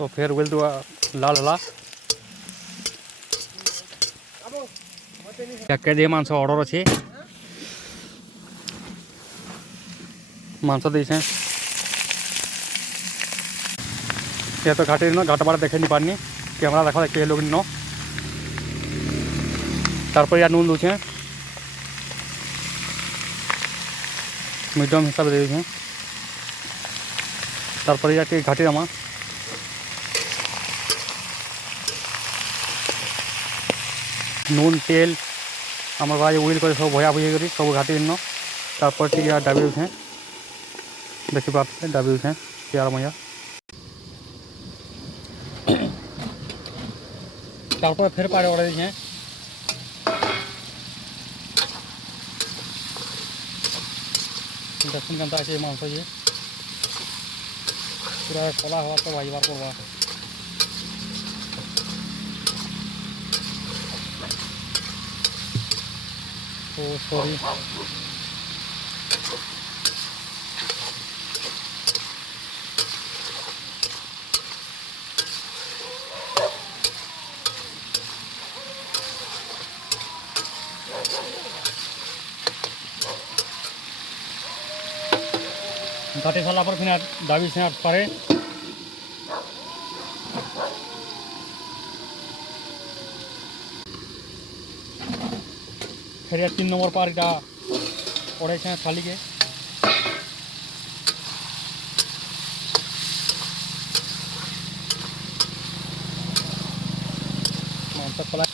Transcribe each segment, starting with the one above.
तो फिर बोल तो लाल हला 1 কেজি মাংস অর্ডর আছে মাংস দিয়েছে ये तो घाटी न घाट बार देखे नहीं पानी कैमरा देखा के लोग न तारपर या नून दूचे मीडियम हिसाब से दे तारपर या घाटी आमा नून तेल आम उइल कर सब भया भुजी कर सब घाटी न तारपर डाबी उठे देखी पारे डाबी उठे यार मैया तारपर फिर पारे ओढ़ दी देखुन केनता अच्छे मांस ये पूरा कला हवा तो भाजबार करवा तो सॉरी घाटी साला पर फिर दाबी से पारे फिर 3 नंबर पार इटा ओढ़े थाली के मांस कला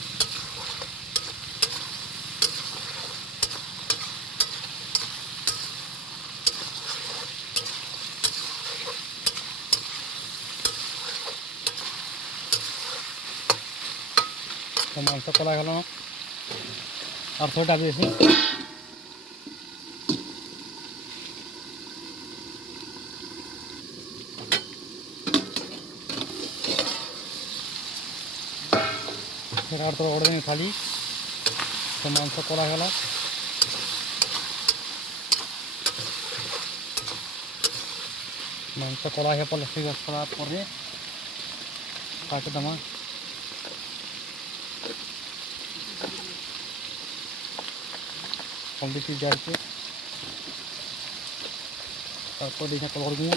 तो मांस कला गल और थोड़ा डाबी फिर 8 तो ओढ़े थाली तो मांस कला गल मांस कला है प्लास्टिक कला पर काट दमा कम्प्लीट जाए तारपर देखा कलर गुँ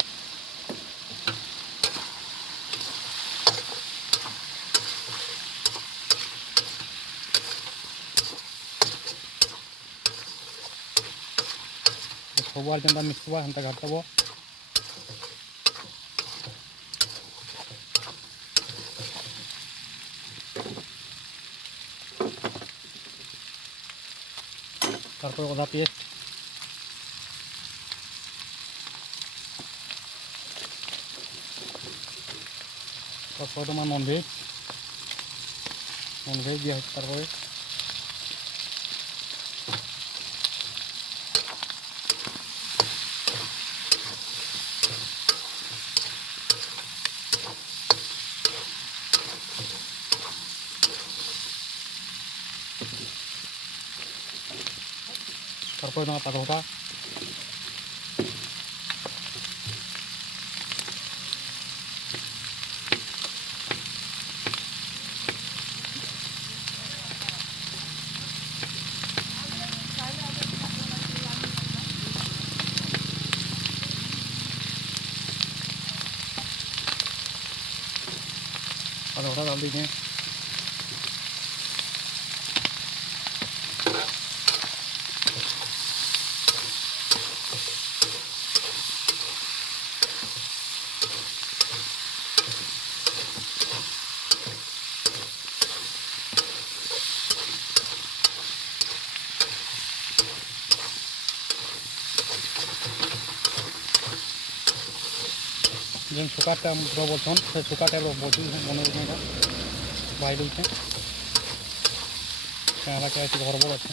सब जेनता मिक्स हुआ हेनता घाट तब तारपर अदा पेस्ट और तुम्हार नन भेज दिया तारपर तारपर ना पाता डाल दीजिए जेन सुखा टाइम बोलछन से सुखा टाइप बोझी बन भाई दूचे घर बड़ अच्छे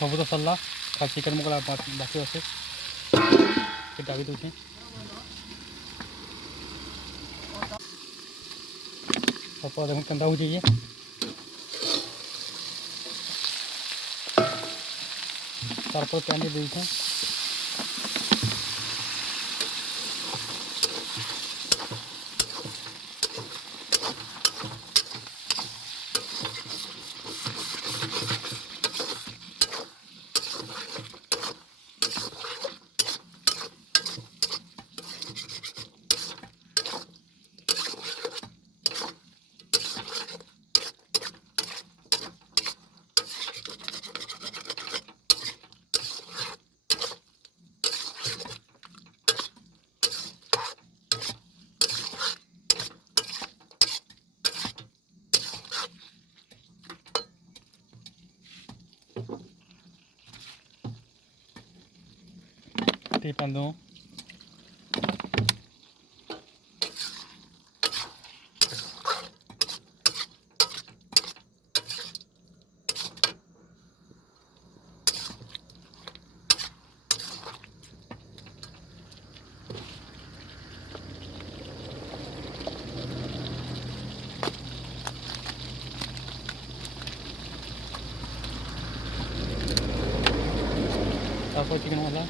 सब तो सरला खाली चिकेन मकला बाकी अच्छे डाबी दूचे सब देखो केनता हो जाइए তারপর প্যানে দিয়েছে টিপান দো তারপর চিকেন মশলা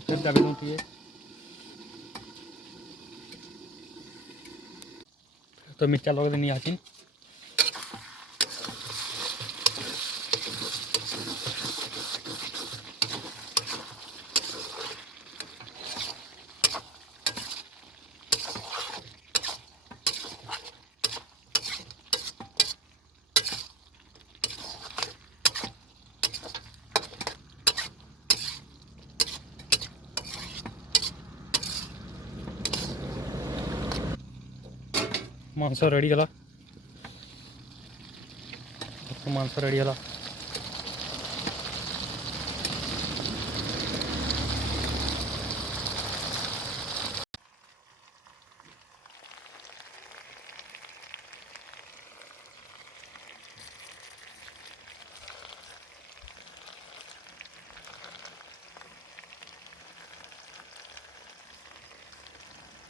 फिर डाबी दूँ तो मिर्चा लगा देनी आचिन मांस रेडी गला मांस रेडी गला